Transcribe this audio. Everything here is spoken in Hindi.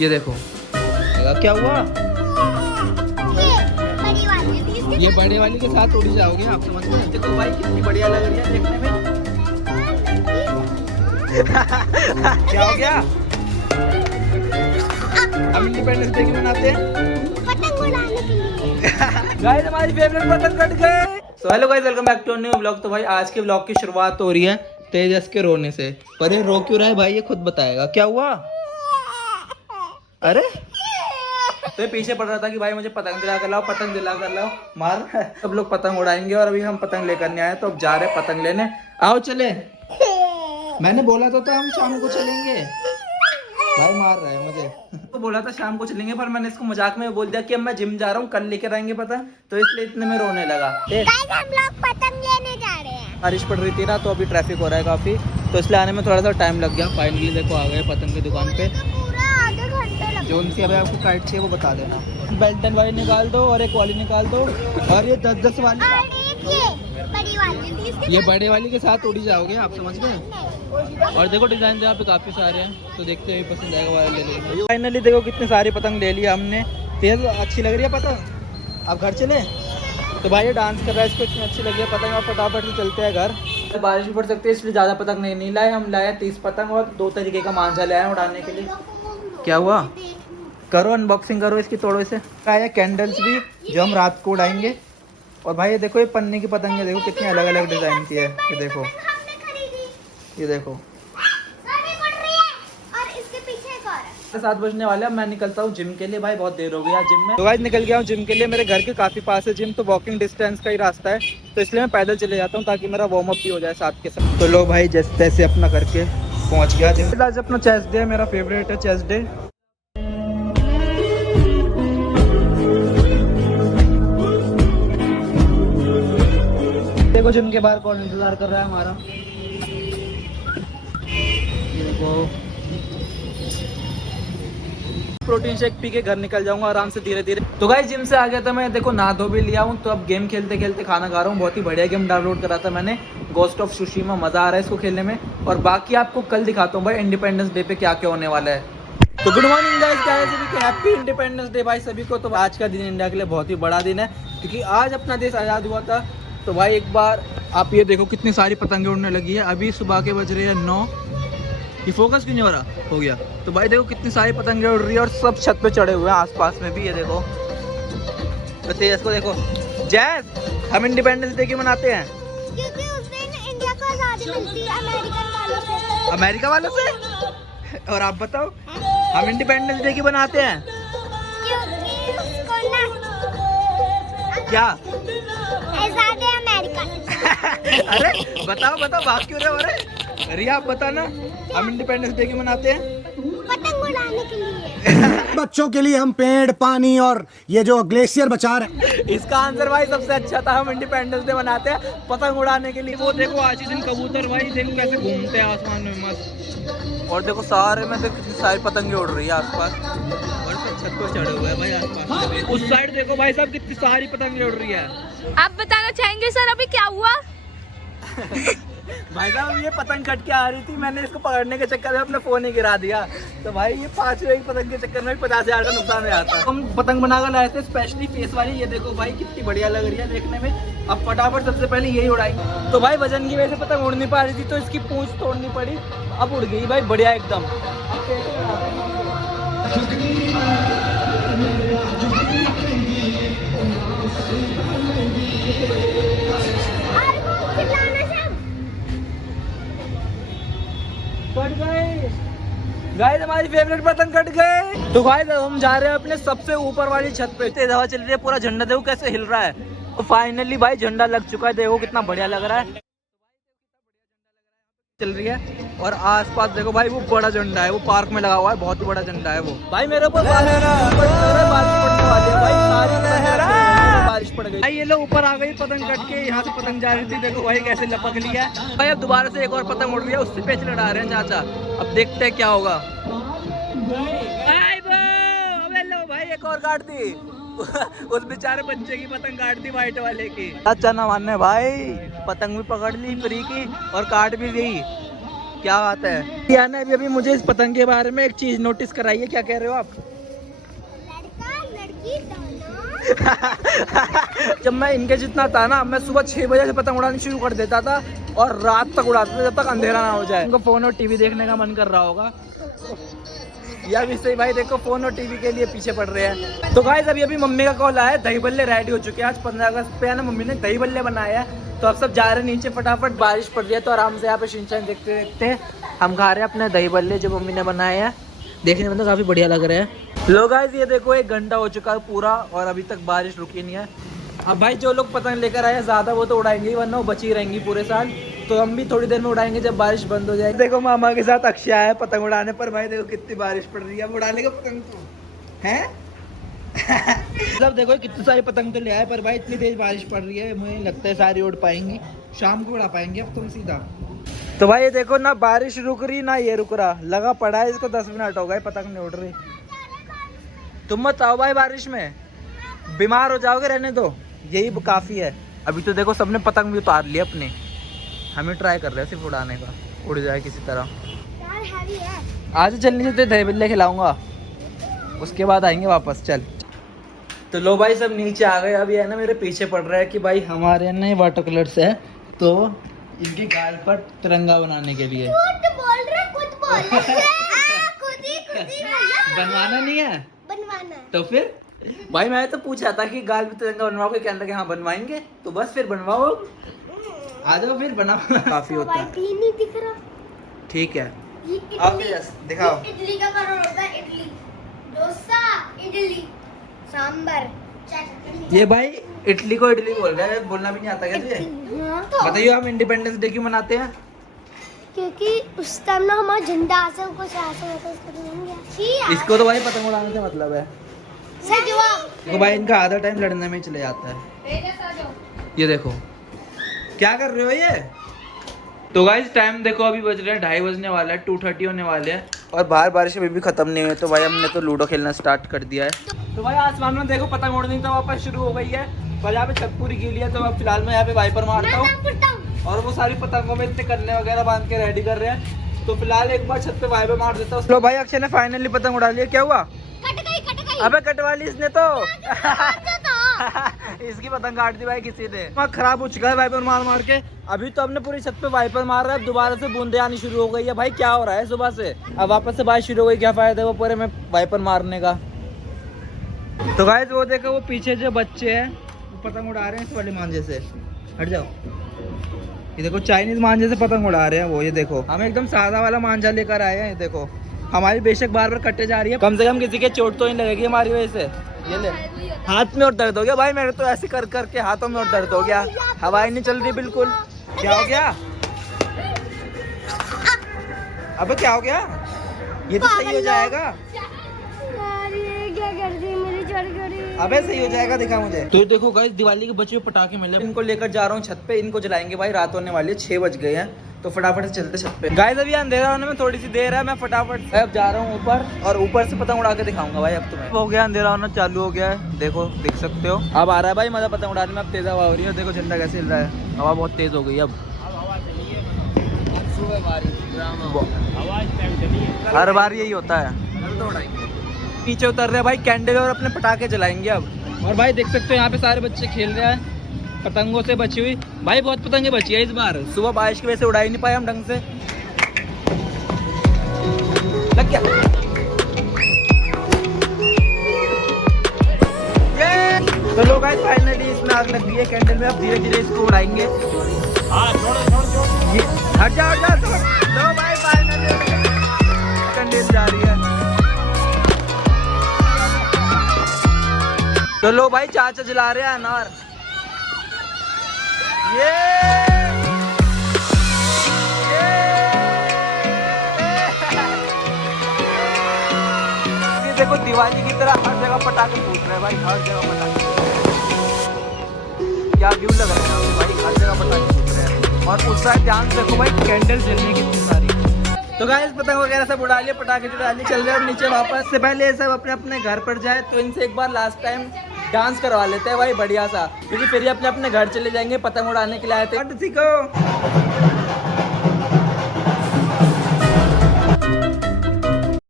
ये देखो क्या हुआ, ये बड़े वाली के साथ उड़ जाओगे आप, समझ गए। देखो भाई कितनी बढ़िया लग रही है देखने में। क्या हो गया, हम इंडिपेंडेंस डे की मनाते हैं पतंग उड़ाने के लिए। गाइस हमारी फेवरेट पतंग कट गए। So hello guys, welcome back to new vlog. तो भाई आज के व्लॉग की शुरुआत हो रही है तेजस के रोने से। पर ये रो क्यों रहा है भाई, ये खुद बताएगा। क्या हुआ, अरे तो ये पीछे पड़ रहा था कि भाई मुझे पतंग दिला कर लाओ, पतंग दिला कर लाओ। मार सब लोग पतंग उड़ाएंगे और अभी हम पतंग लेकर नहीं आए, तो अब जा रहे हैं पतंग लेने। आओ चले, मैंने बोला तो था हम शाम को चलेंगे। भाई मार रहा है मुझे। तो बोला था शाम को चलेंगे, पर मैंने इसको मजाक में बोल दिया कि अब मैं जिम जा रहा हूँ, कल लेकर आएंगे पतंग, तो इसलिए इतने में रोने लगा। हम लोग पतंग लेने जा रहे हैं। बारिश पड़ रही थी ना, तो अभी ट्रैफिक हो रहा है काफी, तो इसलिए आने में थोड़ा सा टाइम लग गया। फाइनली देखो आ गए पतंग की दुकान पे। जो उनसे अभी आपको काइट चाहिए वो बता देना। बेल्टन वाली निकाल दो और एक वाली निकाल दो, और ये 10-10 वाली, बड़ी वाली, ये बड़े वाली के साथ उड़ी जाओगे आप, समझ गए। और देखो डिजाइन यहाँ पे काफी सारे हैं, तो देखते हैं पसंद आएगा वाला ले लेंगे। फाइनली देखो कितनी सारी पतंग ले लिया हमने। तेज अच्छी लग रही है पतंग, अब घर चले। तो भाई ये डांस कर रहा है, इसको इतनी अच्छी लगी है पतंग। और फटाफट से चलते हैं घर, बारिश भी पड़ सकती है इसलिए ज्यादा पतंग नहीं लाए। हम लाए 30 पतंग और 2 तरीके का मांझा लाए हैं उड़ाने के लिए। क्या हुआ, करो अनबॉक्सिंग करो इसकी, तोड़ो इसे। आया कैंडल्स भी जो हम रात को उड़ाएंगे। और भाई ये देखो ये पन्नी की पतंग है, देखो कितनी अलग अलग डिजाइन की है। ये देखो, ये देखो 7 बजने वाले हैं। मैं निकलता हूँ जिम के लिए, भाई बहुत देर हो गई आज जिम में। तो भाई निकल गया हूँ जिम के लिए, मेरे घर के काफी पास है जिम, तो वॉकिंग डिस्टेंस का ही रास्ता है, तो इसलिए मैं पैदल चले जाता हूँ ताकि मेरा वार्म अप भी हो जाए साथ के साथ। तो लो भाई जैसे तैसे अपना करके पहुँच गया जिम। आज अपना चेस्ट डे है, मेरा फेवरेट है चेस्ट डे। देखो जिम के बाहर कौन इंतजार कर रहा है हमारा। देखो प्रोटीन शेक पी के घर निकल जाऊंगा आराम से धीरे धीरे। तो गाइस जिम से आ गया था मैं, देखो नहा धो भी लिया हूँ। तो अब गेम खेलते खेलते खाना खा रहा हूँ। बहुत ही बढ़िया गेम डाउनलोड करा था मैंने, गोस्ट ऑफ सुशीमा। मजा आ रहा है इसको खेलने में। और बाकी आपको कल दिखाता हूँ भाई इंडिपेंडेंस डे पे क्या क्या होने वाला है। तो गुड मॉर्निंग गाइस, क्या है सभी को, हैप्पी इंडिपेंडेंस डे भाई सभी को। तो आज का दिन इंडिया के लिए बहुत ही बड़ा दिन है, क्योंकि आज अपना देश आज़ाद हुआ था। तो भाई एक बार आप ये देखो कितनी सारी पतंगे उड़ने लगी है। अभी सुबह के बज रहे हैं 9। ये फोकस क्यों नहीं हो रहा, हो गया। तो भाई देखो कितनी सारी पतंगे उड़ रही है, और सब छत पे चढ़े हुए हैं आसपास में भी। ये देखो तो तेज को देखो। जैस हम इंडिपेंडेंस डे क्यों मनाते हैं, क्योंकि उस दिन इंडिया को आजादी मिलती है अमेरिकन वालों से। अमेरिका वालों से। और आप बताओ हम इंडिपेंडेंस डे क्यों मनाते हैं, क्योंकि उसको ना क्या आजाद है अमेरिका। अरे बताओ बताओ, भाग क्यों रहे हो। अरे रिया आप बताना, हम इंडिपेंडेंस डे क्यों मनाते हैं, पतंग उड़ाने के लिए। बच्चों के लिए हम पेड़, पानी और ये जो ग्लेशियर बचा रहे हैं। इसका आंसर भाई सबसे अच्छा था, हम इंडिपेंडेंस डे मनाते हैं पतंग उड़ाने के लिए। वो देखो आज ही दिन कबूतर भाई देखो कैसे घूमते हैं आसमान में मस्त। और देखो सारे में देखो कितनी सारी पतंगे उड़ रही है आसपास, और सब छत पर चढ़े हुए हैं भाई आसपास में। उस साइड देखो भाई साहब कितनी सारी पतंगे उड़ रही है। आप बताना चाहेंगे सर अभी क्या हुआ? भाई साहब ये पतंग कट के आ रही थी, मैंने इसको पकड़ने के चक्कर में अपना फोन ही गिरा दिया। तो भाई ये 5 रुपए की पतंग के चक्कर में 50,000 का नुकसान हो जाता है। हम पतंग बनाकर लाए थे स्पेशली फेस वाली। ये देखो भाई कितनी बढ़िया लग रही है देखने में। अब फटाफट सबसे पहले यही उड़ाएंगे। तो भाई वजन की वजह से पतंग उड़ नहीं पा रही थी, तो इसकी पूंछ तोड़नी पड़ी। अब उड़ गई भाई बढ़िया एकदम। कट गए गाइस, हमारी फेवरेट पतंग कट गए। तो गाइस हम जा रहे हैं अपने सबसे ऊपर वाली छत पे। तेज हवा चल रही है, पूरा झंडा देखो कैसे हिल रहा है। तो फाइनली भाई झंडा लग चुका है, देखो कितना बढ़िया लग रहा है, चल रही है। और आसपास देखो भाई वो बड़ा झंडा है, वो पार्क में लगा हुआ है, बहुत ही बड़ा झंडा है वो। भाई मेरे ऊपर बारिश पड़ने वाली है भाई, सारी बारिश पड़ गई। भाई ये लोग ऊपर आ गई पतंग कट के, यहाँ से पतंग जा रही थी, देखो भाई कैसे लपक लिया है। भाई अब दोबारा से एक और पतंग उड़ रही है, उससे पेच लड़ा रहे हैं चाचा। अब देखते हैं क्या होगा। अबे लो भाई एक और काट दी। उस बेचारे बच्चे की पतंग काट दी व्हाइट वाले की। अच्छा ना मानने भाई, पतंग भी पकड़ ली फ्री की और काट भी दी। क्या बात है। या ने अभी मुझे इस पतंग के बारे में एक चीज नोटिस कराई है, क्या कह रहे हो आप? लड़का लड़की दोनों। जब मैं इनके जितना था ना, मैं सुबह 6 बजे से पतंग उड़ानी शुरू कर देता था और रात तक उड़ाता था जब तक अंधेरा ना हो जाए। इनको फोन और टीवी देखने का मन कर रहा होगा, या भी सही भाई देखो फोन और टीवी के लिए पीछे पड़ रहे हैं। तो गाइस अभी मम्मी का कॉल आया, दही बल्ले रेडी हो चुके हैं। आज 15 अगस्त पे है ना, मम्मी ने दही बल्ले बनाया है। तो अब सब जा रहे हैं नीचे फटाफट, बारिश पड़ रही है तो आराम से यहाँ पे शिनचैन देखते देखते हम खा रहे हैं अपने दही बल्ले जो मम्मी ने बनाए हैं। देखने में तो काफी बढ़िया लग रहे हैं। लो गाइस ये देखो 1 घंटा हो चुका है पूरा और अभी तक बारिश रुकी नहीं है। अब भाई जो लोग पतंग लेकर आए ज्यादा वो तो उड़ाएंगे ही, वरना वो बची रहेंगी पूरे साल। तो हम भी थोड़ी देर में उड़ाएंगे जब बारिश बंद हो जाएगी। देखो मामा के साथ अक्षय आया पतंग उड़ाने पर। भाई देखो कितनी बारिश पड़ रही है, अब उड़ाने का पतंग तो है। सब देखो कितनी सारी पतंग तो ले आए, पर भाई इतनी तेज बारिश पड़ रही है, मुझे लगता है सारी उड़ पाएंगी। शाम को उड़ा पाएंगे अब तुम सीधा। तो भाई ये देखो ना बारिश रुक रही ना ये रुक रहा, लगा पड़ा है इसको 10 मिनट हो गए पतंग नहीं उड़ रही। तुम मत आओ भाई बारिश में, बीमार हो जाओगे, रहने दो, यही काफी है। अभी तो देखो सबने पतंग भी उतार लिया अपने, हमें ट्राई कर रहे हैं सिर्फ उड़ाने का, उड़ जाए किसी तरह। यार हैवी है। आज चलने से दही बल्ले खिलाऊंगा, उसके बाद आएंगे वापस। चल तो लो भाई सब नीचे आ गए। अभी है ना मेरे पीछे पड़ रहा है कि भाई हमारे है ना वाटर कलर्स है, तो इनके गाल पर तिरंगा बनाने के लिए। खुद बोल रहे, खुद बोल रहे। खुद ही बनवाना नहीं है, बनवाना है। तो फिर भाई मैं तो पूछा था कि गाल पे तिरंगा बनवाओगे, कहने लगे हाँ बनवाएंगे। तो बस फिर बनवाओ, आ जाओ फिर बनाओ। काफी होता है। नहीं दिख रहा। ठीक है ये आओ इडली, दिखाओ। ये इडली का कलर होता है। इडली, डोसा, इडली, सांबर, चटनी। ये भाई इडली को इडली बोल रहा है, बोलना भी नहीं आता क्या तुझे? हाँ तो बताइए हम इंडिपेंडेंस डे क्यों मनाते हैं? क्योंकि उस टाइम ना हमारा झंडा ऐसे ऊपर से ऐसे होता है, इसको नहीं इसको तो भाई पतंग उड़ाने से मतलब है। सही जवाब। देखो भाई इनका आधा टाइम लड़ने में ही चले जाता है। ये देखो क्या कर रहे हो ये। तो गाइस टाइम देखो अभी बज रहे हैं 2:30 बजने वाला है, 2:30 होने वाले हैं और बाहर बारिश अभी भी खत्म नहीं हुई। तो भाई हमने तो लूडो खेलना स्टार्ट कर दिया है। तो भाई आसमान में देखो पतंग उड़नी तो वापस शुरू हो गई है, पर यहाँ पे छत पूरी गीली है। तो अब फिलहाल मैं यहाँ पे वाइपर मारता हूँ और वो सारी पतंगों में इतने कन्ने वगैरह बांध के रेडी कर रहे हैं। तो फिलहाल एक बार छत पे वाइपर मार देता हूँ। लो भाई अक्षय ने फाइनली पतंग उड़ा लिया। क्या हुआ? कट गई। अबे कटवा ली इसने तो। इसकी पतंग काट दी भाई किसी ने। खराब हो चुका है वाइपर मार मार के। अभी तो हमने पूरी छत पे वाइपर मार रहा है, दोबारा से बूंदे आनी शुरू हो गई है। भाई क्या हो रहा है सुबह से, अब वापस से बारिश शुरू हो गई, क्या फायदा है वो पूरे में वाइपर मारने का। तो गाइस वो देखो वो पीछे जो बच्चे हैं वो पतंग उड़ा रहे हैं इस वाले मांझे से। हट जाओ। ये देखो चाइनीज मांझे से पतंग उड़ा रहे हैं वो। ये देखो हम एकदम सादा वाला मांझा लेकर आए हैं। ये देखो हमारी बेशक बार बार कटे जा रही है, कम से कम किसी के चोट तो नहीं लगेगी हमारी वजह से। ये ले हाथ में और दर्द हो गया भाई मेरे तो, ऐसे कर करके हाथों में और दर्द हो गया, हवाई नहीं चल रही बिल्कुल। क्या हो गया? अबे क्या हो गया? ये तो सही हो जाएगा। यार ये क्या कर दी मेरी चढ़। अबे सही हो जाएगा, दिखा मुझे। तो देखो गाइस दिवाली के बचे हुए पटाखे मिले, इनको लेकर जा रहा हूँ छत पे, इनको जलाएंगे भाई। रात होने वाली है, 6 बज गए हैं, तो फटाफट से चलते छत पे। गाइस अभी अंधेरा होने में थोड़ी सी देर है, मैं फटाफट अब जा रहा हूँ ऊपर और ऊपर से पतंग उड़ा के दिखाऊंगा भाई। अब तुम्हें हो गया अंधेरा होना चालू हो गया है, देखो देख सकते हो। अब आ रहा है भाई मजा पतंग उड़ाने में। अब तेज हवा हो रही है, देखो झंडा कैसे हिल रहा है, हवा बहुत तेज हो गई अब। हर बार यही होता है। पीछे उतर रहे हैं भाई, कैंडल और अपने पटाखे जलाएंगे अब। और भाई देख सकते हो यहाँ पे सारे बच्चे खेल रहे हैं पतंगों से बची हुई। भाई बहुत पतंगे बची है इस बार, सुबह बारिश की वजह से उड़ा ही नहीं पाए हम ढंग से। लग गया। तो लोग गाइस फाइनली इसमें आग लग गई है कैंडल में, अब धीरे धीरे इसको उड़ाएंगे। ये हट जा लो भाई, फाइनली कैंडल जा रही है। तो लो भाई चाचा जला रहे हैं अनार। ये देखो दिवाली की तरह हर जगह पटाखे फूट रहे हैं भाई, हर जगह पटाखे। क्या व्यू लग रहा है भाई, हर जगह पटाखे फूट रहे हैं। और उस साइड ध्यान से देखो भाई कैंडल जलने की इतनी सारी। तो गाइस पतंग वगैरह सब उड़ा लिए, पटाखे उड़ा लिए, चल रहे हैं नीचे वापस। से पहले ये सब अपने अपने घर पर जाए तो इनसे एक बार लास्ट टाइम डांस करवा लेते हैं भाई बढ़िया सा, क्योंकि फिर ये अपने अपने घर चले जाएंगे। पतंग उड़ाने के लिए आए थे। सीखो